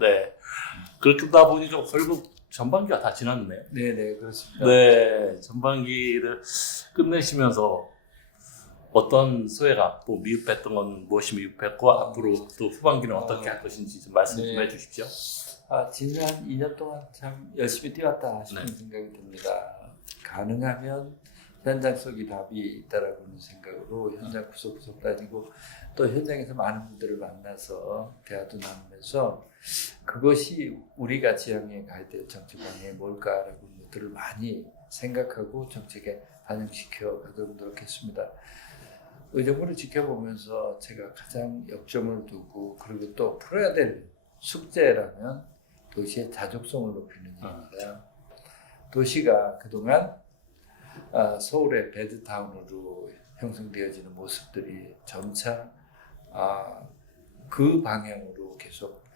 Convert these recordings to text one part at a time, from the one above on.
네. 그렇다 보니 좀 결국 전반기가 다 지났네요. 네네, 그렇습니다. 네. 전반기를 끝내시면서 어떤 소회가 또 미흡했던 건 무엇이 미흡했고 앞으로 또 후반기는 어떻게 할 것인지 좀 말씀 좀 네. 해주십시오. 지난 2년 동안 참 열심히 뛰었다 싶은 네. 생각이 듭니다. 가능하면 현장 속이 답이 있다라고 하는 생각으로 현장 구석구석 다니고 또 현장에서 많은 분들을 만나서 대화도 나누면서 그것이 우리가 지향해 가야 될 정책 방향이 뭘까라고 하는 것들을 많이 생각하고 정책에 반영시켜 가도록 노력했습니다. 의정부를 지켜보면서 제가 가장 역점을 두고 그리고 또 풀어야 될 숙제라면 도시의 자족성을 높이는 일입니다. 도시가 그동안 서울의 배드타운으로 형성되어지는 모습들이 점차 그 방향으로 계속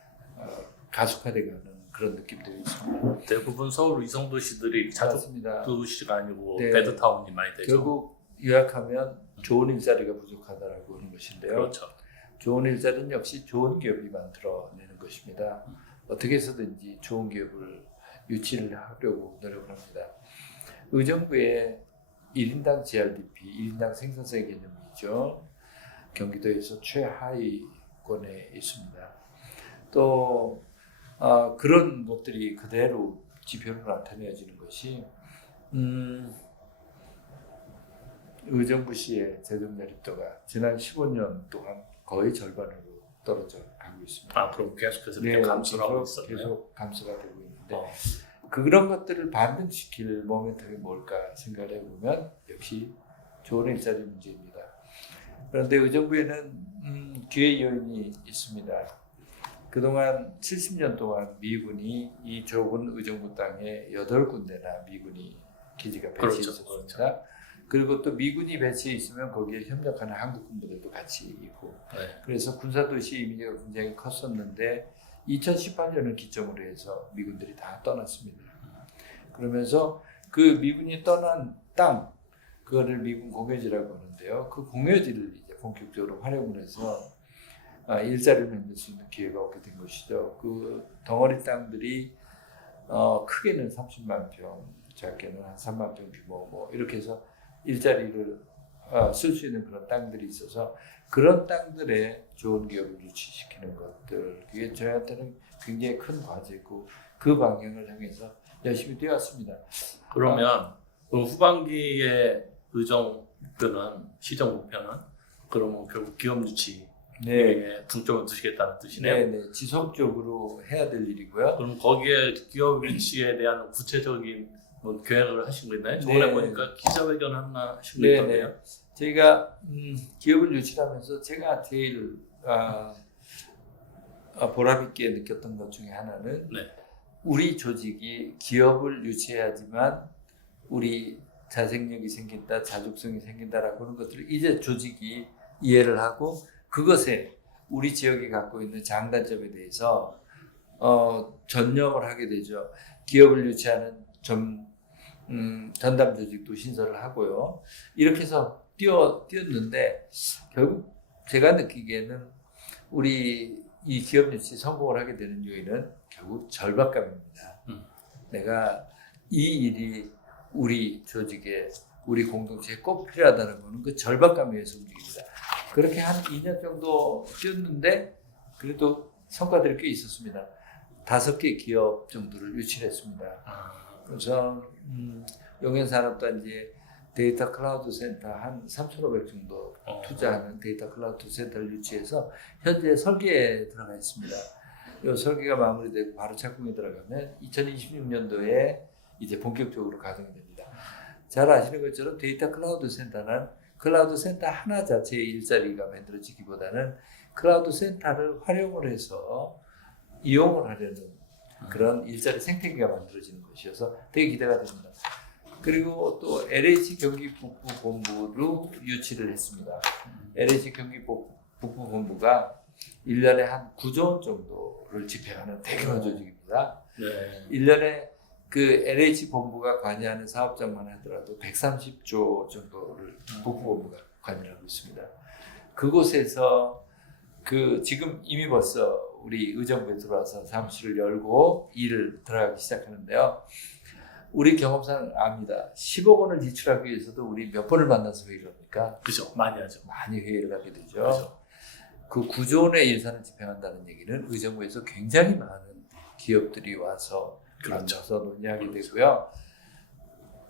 가속화되어가는 그런 느낌들이 있습니다. 대부분 서울 위성 도시들이 자족 맞습니다. 도시가 아니고 네. 배드타운이 많이 되죠. 결국 요약하면 좋은 일자리가 부족하다라고 하는 것인데요. 그렇죠. 좋은 일자리는 역시 좋은 기업이 만들어내는 것입니다. 어떻게 해서든지 좋은 기업을 유치를 하려고 노력을 합니다. 의정부의 1인당 GRDP, 1인당 생산성 개념이죠. 경기도에서 최하위권에 있습니다. 또 그런 것들이 그대로 지표로 나타내어지는 것이 의정부시의 재정 자립도가 지난 15년 동안 거의 절반으로 떨어져 가고 있습니다. 앞으로 계속해서 이렇게 감소를 하고 있었네요. 계속 감소가 되고 있는데 어. 그런 것들을 반등시킬 모멘텀이 뭘까 생각을 해보면 역시 좋은 일자리 문제입니다. 그런데 의정부에는 기회 요인이 있습니다. 그동안 70년 동안 미군이 이 좁은 의정부 땅에 8군데나 미군이 기지가 배치해 있었습니다. 그렇죠. 그리고 또 미군이 배치해 있으면 거기에 협력하는 한국 군부들도 같이 있고 네. 그래서 군사도시 이미지가 굉장히 컸었는데 2018년을 기점으로 해서 미군들이 다 떠났습니다. 그러면서 그 미군이 떠난 땅 그거를 미군 공여지라고 하는데요. 그 공여지를 이제 본격적으로 활용을 해서 일자리를 만들 수 있는 기회가 오게 된 것이죠. 그 덩어리 땅들이 크게는 30만 평, 작게는 한 3만 평 규모 뭐 이렇게 해서 일자리를 쓸 수 있는 그런 땅들이 있어서 그런 땅들에 좋은 기업을 유치시키는 것들 그게 저희한테는 굉장히 큰 과제고 그 방향을 향해서 열심히 뛰어왔습니다. 그러면 그럼 후반기에 의정부는 시정 목표는 그러면 결국 기업 유치에 중점을 두시겠다는 뜻이네요. 네, 지속적으로 해야 될 일이고요. 그럼 거기에 기업 유치에 대한 구체적인 뭐 계획을 하신 거 있나요? 저번에 보니까 기자회견 하나 하신 거 있던데요. 저희가 기업을 유치하면서 제가 제일 보람있게 느꼈던 것 중에 하나는 우리 조직이 기업을 유치해야지만 우리 자생력이 생긴다, 자족성이 생긴다라고 하는 것들을 이제 조직이 이해를 하고 그것에 우리 지역이 갖고 있는 장단점에 대해서 전념을 하게 되죠. 기업을 유치하는 전담 조직도 신설을 하고요. 이렇게 해서 뛰었는데 결국 제가 느끼기에는 우리 이 기업 유치 성공을 하게 되는 요인은 결국 절박감입니다. 내가 이 일이 우리 조직에 우리 공동체에 꼭 필요하다는 거는 그 절박감에 의해서 움직입니다. 그렇게 한 2년 정도 뛰었는데 그래도 성과들이 꽤 있었습니다. 5개 기업 정도를 유치했습니다. 그래서 용현산업단지에 데이터 클라우드 센터 한 3,500 정도 투자하는 데이터 클라우드 센터를 유치해서 현재 설계에 들어가 있습니다. 이 설계가 마무리되고 바로 착공에 들어가면 2026년도에 이제 본격적으로 가동이 됩니다. 잘 아시는 것처럼 데이터 클라우드 센터는 클라우드 센터 하나 자체의 일자리가 만들어지기보다는 클라우드 센터를 활용을 해서 이용을 하려는 그런 일자리 생태계가 만들어지는 것이어서 되게 기대가 됩니다. 그리고 또 LH 경기 북부본부로 유치를 했습니다. LH 경기 북부본부가 1년에 한 9조 원 정도를 집행하는 대규모 조직입니다. 1년에 그 LH 본부가 관여하는 사업장만 하더라도 130조 정도를 북부본부가 관여하고 있습니다. 그곳에서 지금 이미 벌써 우리 의정부에 들어와서 사무실을 열고 일을 들어가기 시작하는데요. 우리 경험상 압니다. 10억 원을 지출하기 위해서도 우리 몇 번을 만나서 회의를 합니까? 그죠. 많이 하죠. 많이 회의를 하게 되죠. 그죠. 그 9조 원의 예산을 집행한다는 얘기는 의정부에서 굉장히 많은 기업들이 와서 그렇죠. 만나서 논의하게 그렇죠. 되고요.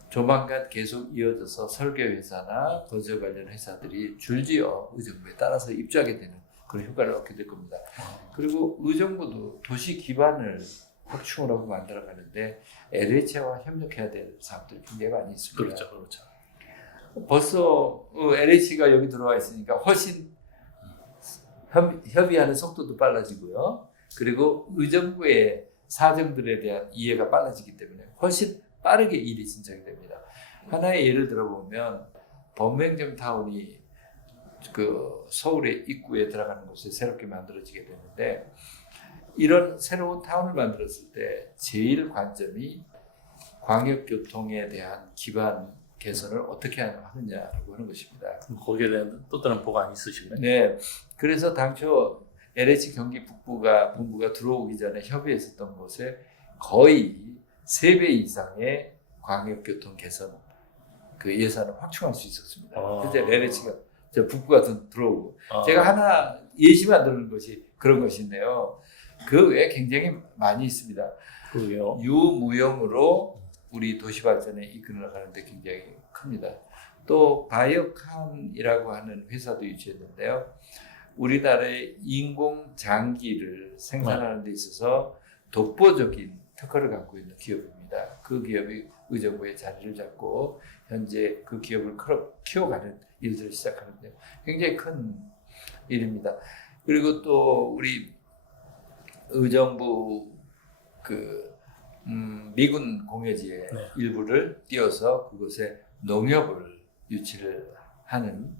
조만간 계속 이어져서 설계 회사나 건설 관련 회사들이 줄지어 의정부에 따라서 입주하게 되는 그런 효과를 얻게 될 겁니다. 그리고 의정부도 도시 기반을 확충을 하고 만들어 가는데 LH와 협력해야 될 사업들이 굉장히 많이 있습니다. 그렇죠. 그렇죠. 벌써 LH가 여기 들어와 있으니까 훨씬 협의하는 속도도 빨라지고요. 그리고 의정부의 사정들에 대한 이해가 빨라지기 때문에 훨씬 빠르게 일이 진척이 됩니다. 하나의 예를 들어보면 범행점 타운이 그 서울의 입구에 들어가는 곳에 새롭게 만들어지게 되는데 이런 새로운 타운을 만들었을 때 제일 관점이 광역교통에 대한 기반 개선을 어떻게 하느냐라고 하는 것입니다. 거기에 대한 또 다른 보관이 있으신가요? 네, 그래서 당초 LH 경기 북부가 본부가 들어오기 전에 협의했었던 곳에 거의 3배 이상의 광역교통 개선 그 예산을 확충할 수 있었습니다. 그래서 LH가 저 북부가 들어오고 제가 하나 예시만 드는 것이 그런 것인데요. 그 외에 굉장히 많이 있습니다. 그게요. 유무형으로 우리 도시 발전에 이끌어 나가는데 굉장히 큽니다. 또 바이오칸이라고 하는 회사도 유치했는데요. 우리나라의 인공 장기를 생산하는 데 있어서 독보적인 특허를 갖고 있는 기업입니다. 그 기업이 의정부에 자리를 잡고 현재 그 기업을 키워가는 일들을 시작하는데 굉장히 큰 일입니다. 그리고 또 우리 의정부 미군 공여지의 일부를 띄워서 그곳에 농협을 유치를 하는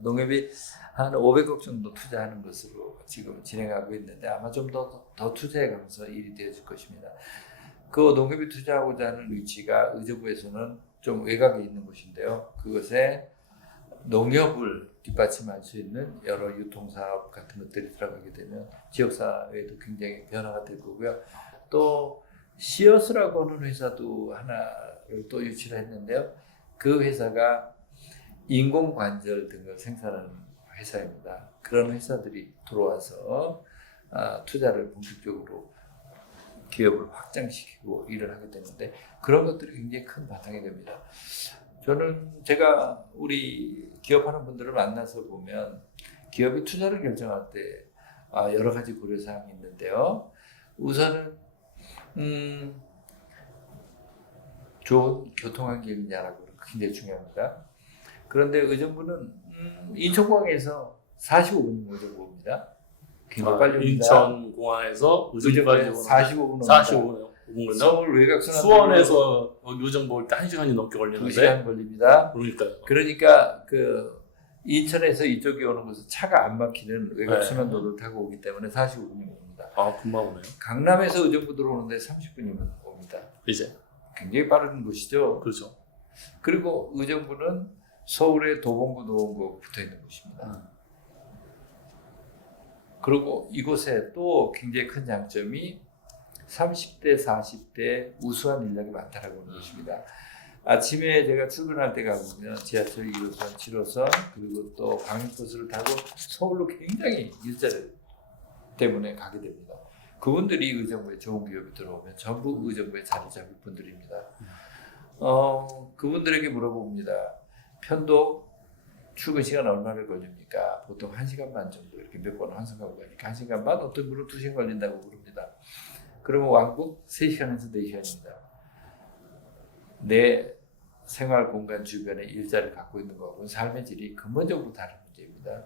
농협이 한 500억 정도 투자하는 것으로 지금 진행하고 있는데 아마 좀 더 투자해가면서 일이 되어질 것입니다. 그 농협이 투자하고자 하는 위치가 의정부에서는 좀 외곽에 있는 곳인데요. 그것에 농협을 뒷받침할 수 있는 여러 유통사업 같은 것들이 들어가게 되면 지역사회도 굉장히 변화가 될 거고요. 또 시어스라고 하는 회사도 하나를 또 유치를 했는데요. 그 회사가 인공관절 등을 생산하는 회사입니다. 그런 회사들이 들어와서 투자를 본격적으로 기업을 확장시키고 일을 하게 되는데 그런 것들이 굉장히 큰 바탕이 됩니다. 제가 우리 기업하는 분들을 만나서 보면 기업이 투자를 결정할 때 여러 가지 고려사항이 있는데요. 우선은 좋은 교통환경이냐라고 굉장히 중요합니다. 그런데 의정부는 인천공항에서 45분 의정부입니다. 굉장히 빨리 옵니다. 인천공항에서 의정부까지 45분 45분. 서울 외곽순환 수원에서 의정부 올 때 1시간이 넘게 걸리는데 2시간 걸립니다. 그러니까 그 인천에서 이쪽에 오는 것은 차가 안 막히는 외곽순환도로를 타고 오기 때문에 45분이면 옵니다. 금방 오네요. 강남에서 의정부 들어오는데 30분이면 옵니다. 이제 굉장히 빠른 곳이죠. 그렇죠. 그리고 의정부는 서울의 도봉구, 노원구 붙어 있는 곳입니다. 그리고 이곳에 또 굉장히 큰 장점이 30대, 40대 우수한 인력이 많다라고 하는 것입니다. 아침에 제가 출근할 때 가보면 지하철 2호선, 7호선 그리고 또 광역버스를 타고 서울로 굉장히 일자리 때문에 가게 됩니다. 그분들이 의정부에 좋은 기업이 들어오면 전부 의정부에 자리 잡을 분들입니다. 그분들에게 물어봅니다. 편도 출근 시간 얼마나 걸립니까? 보통 1시간 반 정도 이렇게 몇 번 환승하고 가니까 1시간 반, 어떤 분은 2시간 걸린다고 그럽니다. 그러면 왕복 3시간에서 4시간입니다. 내 생활 공간 주변에 일자리를 갖고 있는 거하고는 삶의 질이 근본적으로 다른 문제입니다.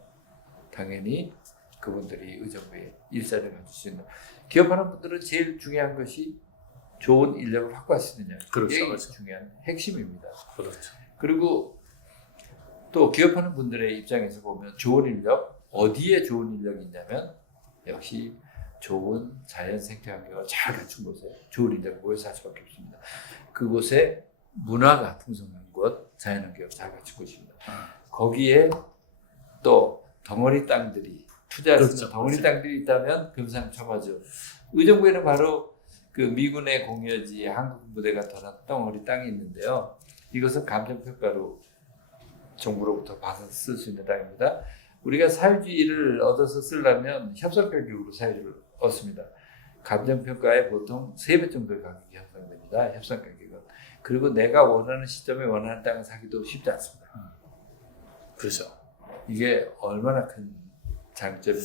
당연히 그분들이 의정부에 일자리를 가질 수 있는 기업하는 분들은 제일 중요한 것이 좋은 인력을 확보할 수 있느냐. 그게 그렇죠. 중요한 핵심입니다. 그렇죠. 그리고 또 기업하는 분들의 입장에서 보면 좋은 인력, 어디에 좋은 인력이 있냐면 역시 좋은 자연 생태 환경을 잘 갖춘 곳에 좋은 인력이 모여서 할 수밖에 없습니다. 그곳에 문화가 풍성한 곳, 자연 환경을 잘 갖춘 곳입니다. 거기에 또 덩어리 땅들이 투자할 수 그렇죠. 있는 덩어리 땅들이 있다면 금상첨화죠. 의정부에는 바로 그 미군의 공여지 한국 부대가 더한 덩어리 땅이 있는데요. 이것은 감정평가로 정부로부터 받아서 쓸 수 있는 땅입니다. 우리가 사회주의를 얻어서 쓰려면 협상가격으로 사회주의를 얻습니다. 감정평가에 보통 3배 정도의 가격이 형성됩니다. 협상가격은. 그리고 내가 원하는 시점에 원하는 땅을 사기도 쉽지 않습니다. 그렇죠. 이게 얼마나 큰 장점이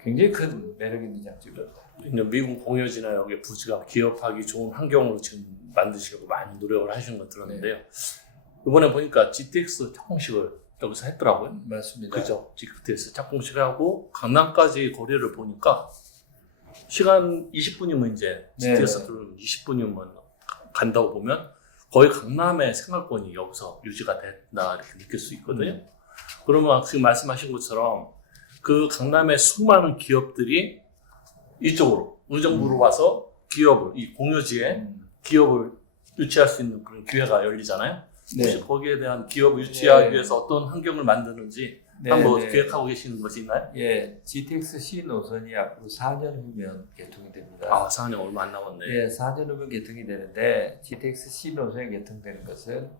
굉장히 큰 매력 있는 장점입니다. 그러니까 미국 공여지나 여기 부지가 기업하기 좋은 환경으로 지금 만드시려고 많이 노력을 하시는 거 들었는데요. 이번에 보니까 GTX 착공식을 여기서 했더라고요. 맞습니다. 그죠? GTX 착공식을 하고 강남까지 거리를 보니까 시간 20분이면 이제 GTX 들으면 20분이면 간다고 보면 거의 강남의 생활권이 여기서 유지가 된다 이렇게 느낄 수 있거든요. 그러면 지금 말씀하신 것처럼 그 강남의 수많은 기업들이 이쪽으로 의정부로 와서 기업을 이 공유지에 기업을 유치할 수 있는 그런 기회가 열리잖아요. 혹시 거기에 대한 기업을 유치하기 위해서 어떤 환경을 만드는지 한번 계획하고 계시는 것이 있나요? 예, GTX C 노선이 앞으로 4년 후면 개통이 됩니다. 아, 4년 얼마 안 남았네. 예, 4년 후면 개통이 되는데 GTX C 노선이 개통되는 것은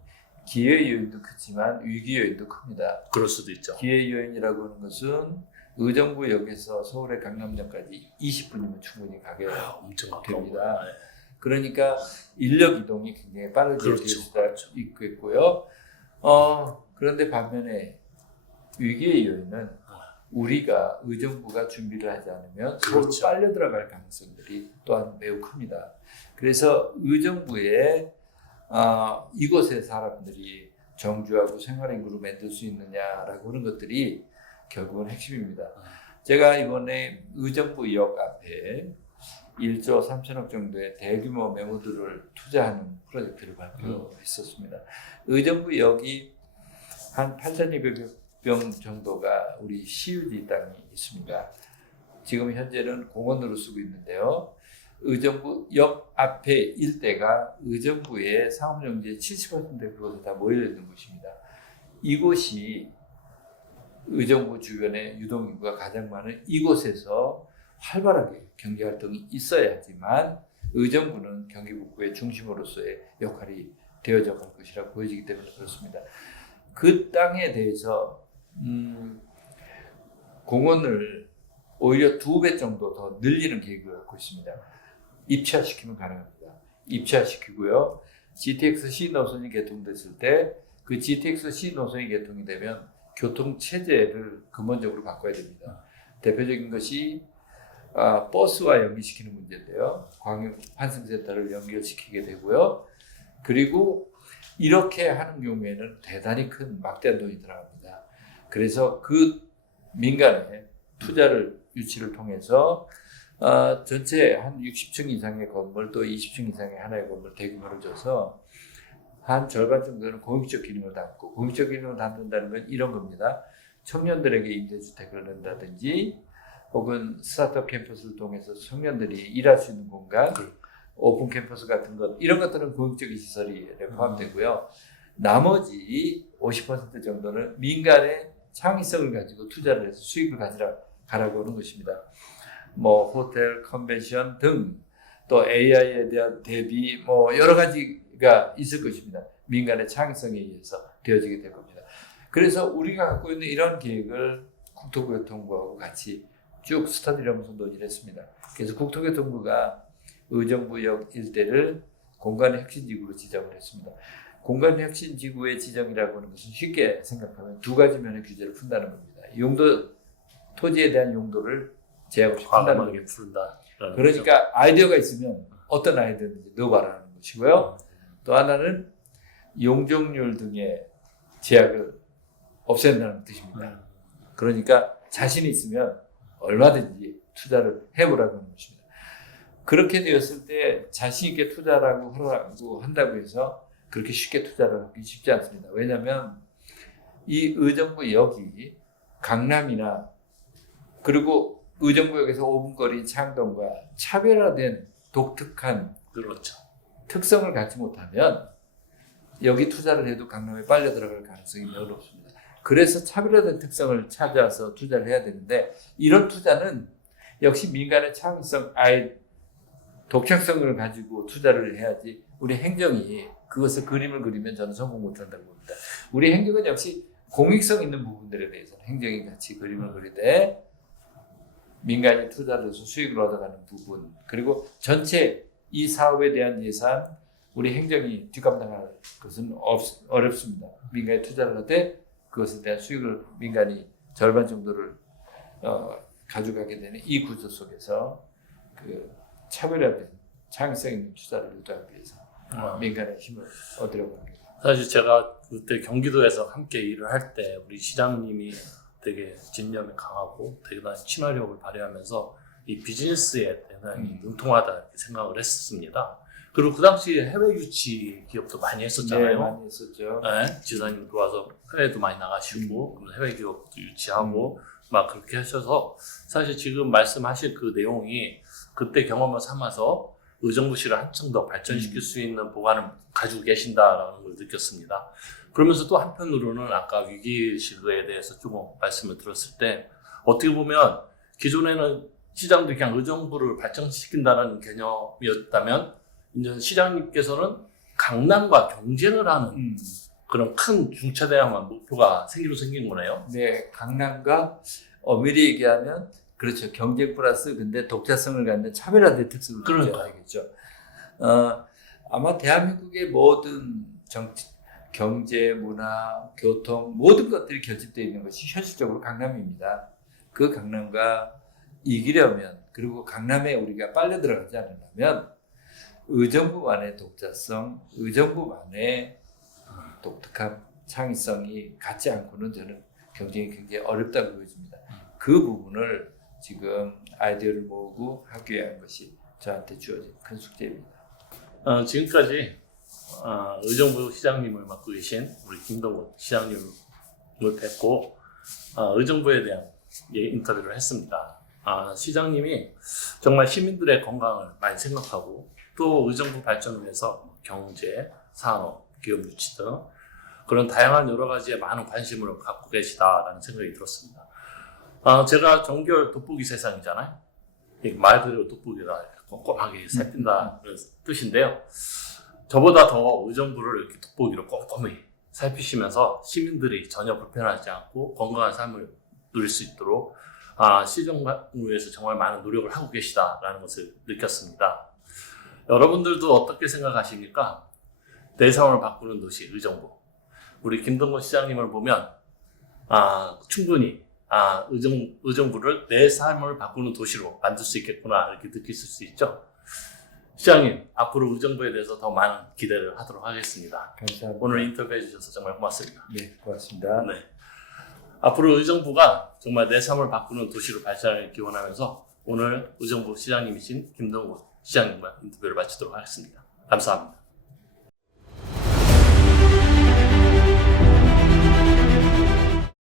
기회 요인도 크지만 위기 요인도 큽니다. 그럴 수도 있죠. 기회 요인이라고 하는 것은 의정부역에서 서울의 강남역까지 20분이면 충분히 가게 엄청 됩니다. 네. 그러니까 인력 이동이 굉장히 빠르게 될 수도 있고요. 그런데 반면에 위기의 요인은 우리가 의정부가 준비를 하지 않으면 서울로 빨려 들어갈 가능성들이 또한 매우 큽니다. 그래서 의정부에 이곳의 사람들이 정주하고 생활인구를 만들 수 있느냐라고 하는 것들이 결국은 핵심입니다. 제가 이번에 의정부역 앞에 1조 3천억 정도의 대규모 매물들을 투자하는 프로젝트를 발표했었습니다. 의정부역이 한 8,200평 정도가 우리 CUD 땅이 있습니다. 지금 현재는 공원으로 쓰고 있는데요. 의정부역 앞에 일대가 의정부의 상업용지의 70%의 그곳에 다 모여있는 곳입니다. 이곳이 의정부 주변에 유동인구가 가장 많은 이곳에서 활발하게 경제활동이 있어야지만 의정부는 경기 북부의 중심으로서의 역할이 되어져 갈 것이라고 보여지기 때문에 그렇습니다. 그 땅에 대해서 공원을 오히려 2배 정도 더 늘리는 계획을 갖고 있습니다. 입차시키면 가능합니다. 입차시키고요. GTX-C 노선이 개통됐을 때 그 GTX-C 노선이 개통이 되면 교통체제를 근본적으로 바꿔야 됩니다. 대표적인 것이 버스와 연결시키는 문제인데요. 광역 환승센터를 연결시키게 되고요. 그리고 이렇게 하는 경우에는 대단히 큰 막대한 돈이 들어갑니다. 그래서 그 민간의 투자를 유치를 통해서 전체 한 60층 이상의 건물 또 20층 이상의 하나의 건물 대규모를 줘서 한 절반 정도는 공익적 기능을 담고 공익적 기능을 담는다는 건 이런 겁니다. 청년들에게 임대주택을 낸다든지 혹은 스타트업 캠퍼스를 통해서 청년들이 일할 수 있는 공간, 오픈 캠퍼스 같은 것 이런 것들은 공익적인 시설이 포함되고요. 나머지 50% 정도는 민간의 창의성을 가지고 투자를 해서 수익을 가라고 하는 것입니다. 뭐 호텔, 컨벤션 등 또 AI에 대한 대비 뭐 여러 가지가 있을 것입니다. 민간의 창의성에 의해서 되어지게 될 겁니다. 그래서 우리가 갖고 있는 이런 계획을 국토교통부하고 같이 쭉 스터디하면서 논의를 했습니다. 그래서 국토교통부가 의정부역 일대를 공간의 혁신지구로 지정을 했습니다. 공간의 혁신지구의 지정이라고 하는 것은 쉽게 생각하면 2가지 면의 규제를 푼다는 겁니다. 용도, 토지에 대한 용도를 제약 없이 푼다는 겁니다. 그러니까 아이디어가 있으면 어떤 아이디어든지 넣어봐라는 것이고요. 또 하나는 용적률 등의 제약을 없앤다는 뜻입니다. 그러니까 자신이 있으면 얼마든지 투자를 해보라고 하는 것입니다. 그렇게 되었을 때 자신 있게 투자라고 한다고 해서 그렇게 쉽게 투자를 하기 쉽지 않습니다. 왜냐하면 이 의정부역이 강남이나 그리고 의정부역에서 5분 거리인 창동과 차별화된 독특한 특성을 갖지 못하면 여기 투자를 해도 강남에 빨려 들어갈 가능성이 매우 높습니다. 그래서 차별화된 특성을 찾아서 투자를 해야 되는데 이런 투자는 역시 민간의 창의성, 독창성을 가지고 투자를 해야지 우리 행정이 그것을 그림을 그리면 저는 성공 못한다고 봅니다. 우리 행정은 역시 공익성 있는 부분들에 대해서는 행정이 같이 그림을 그리되 민간이 투자를 해서 수익을 얻어가는 부분 그리고 전체 이 사업에 대한 예산 우리 행정이 뒷감당할 것은 어렵습니다. 민간이 투자를 하되 그것에 대한 수익을 민간이 절반 정도를 가져가게 되는 이 구조 속에서 그 차별화된 창의성 있는 투자를 유도하기 위해서 민간의 힘을 얻으려고 합니다. 사실 제가 그때 경기도에서 함께 일을 할 때 우리 시장님이 되게 집념이 강하고 대단한 친화력을 발휘하면서 이 비즈니스에 대단히 능통하다 이렇게 생각을 했습니다. 그리고 그 당시에 해외 유치 기업도 많이 했었잖아요. 네, 많이 했었죠. 네, 지사님 도와서 해외도 많이 나가시고 해외 기업도 유치하고 막 그렇게 하셔서 사실 지금 말씀하실 그 내용이 그때 경험을 삼아서 의정부시를 한층 더 발전시킬 수 있는 보관을 가지고 계신다라는 걸 느꼈습니다. 그러면서 또 한편으로는 아까 위기의식에 대해서 조금 말씀을 들었을 때 어떻게 보면 기존에는 시장도 그냥 의정부를 발전시킨다는 개념이었다면 이제 시장님께서는 강남과 경쟁을 하는 그런 큰 중차대한 목표가 생긴 거네요. 네, 강남과 엄밀히 얘기하면 그렇죠. 경쟁 플러스 근데 독자성을 갖는 차별화된 특성을 가져야겠죠. 아마 대한민국의 모든 경제, 문화, 교통 모든 것들이 결집되어 있는 것이 현실적으로 강남입니다. 그 강남과 이기려면 그리고 강남에 우리가 빨려 들어가지 않으려면 의정부만의 독자성, 의정부만의 독특한 창의성이 갖지 않고는 저는 경쟁이 굉장히 어렵다고 보여집니다. 그 부분을 지금 아이디어를 모으고 하기 위한 것이 저한테 주어진 큰 숙제입니다. 지금까지 의정부 시장님을 맡고 계신 우리 김동건 시장님을 뵙고 의정부에 대한 인터뷰를 했습니다. 시장님이 정말 시민들의 건강을 많이 생각하고 또 의정부 발전을 위해서 경제, 산업, 기업 유치 등 그런 다양한 여러 가지에 많은 관심을 갖고 계시다라는 생각이 들었습니다. 제가 정결 돋보기 세상이잖아요. 말 그대로 돋보기가 꼼꼼하게 살핀다는 뜻인데요. 저보다 더 의정부를 이렇게 돋보기로 꼼꼼히 살피시면서 시민들이 전혀 불편하지 않고 건강한 삶을 누릴 수 있도록 시정을 위해서 정말 많은 노력을 하고 계시다라는 것을 느꼈습니다. 여러분들도 어떻게 생각하십니까? 내 삶을 바꾸는 도시 의정부. 우리 김동건 시장님을 보면 충분히 의정부를 내 삶을 바꾸는 도시로 만들 수 있겠구나 이렇게 느끼실 수 있죠. 시장님, 앞으로 의정부에 대해서 더 많은 기대를 하도록 하겠습니다. 감사합니다. 오늘 인터뷰해 주셔서 정말 고맙습니다. 네, 고맙습니다. 네. 앞으로 의정부가 정말 내 삶을 바꾸는 도시로 발전하길 기원하면서 오늘 의정부 시장님이신 김동건 시장님과 인터뷰를 마치도록 하겠습니다. 감사합니다.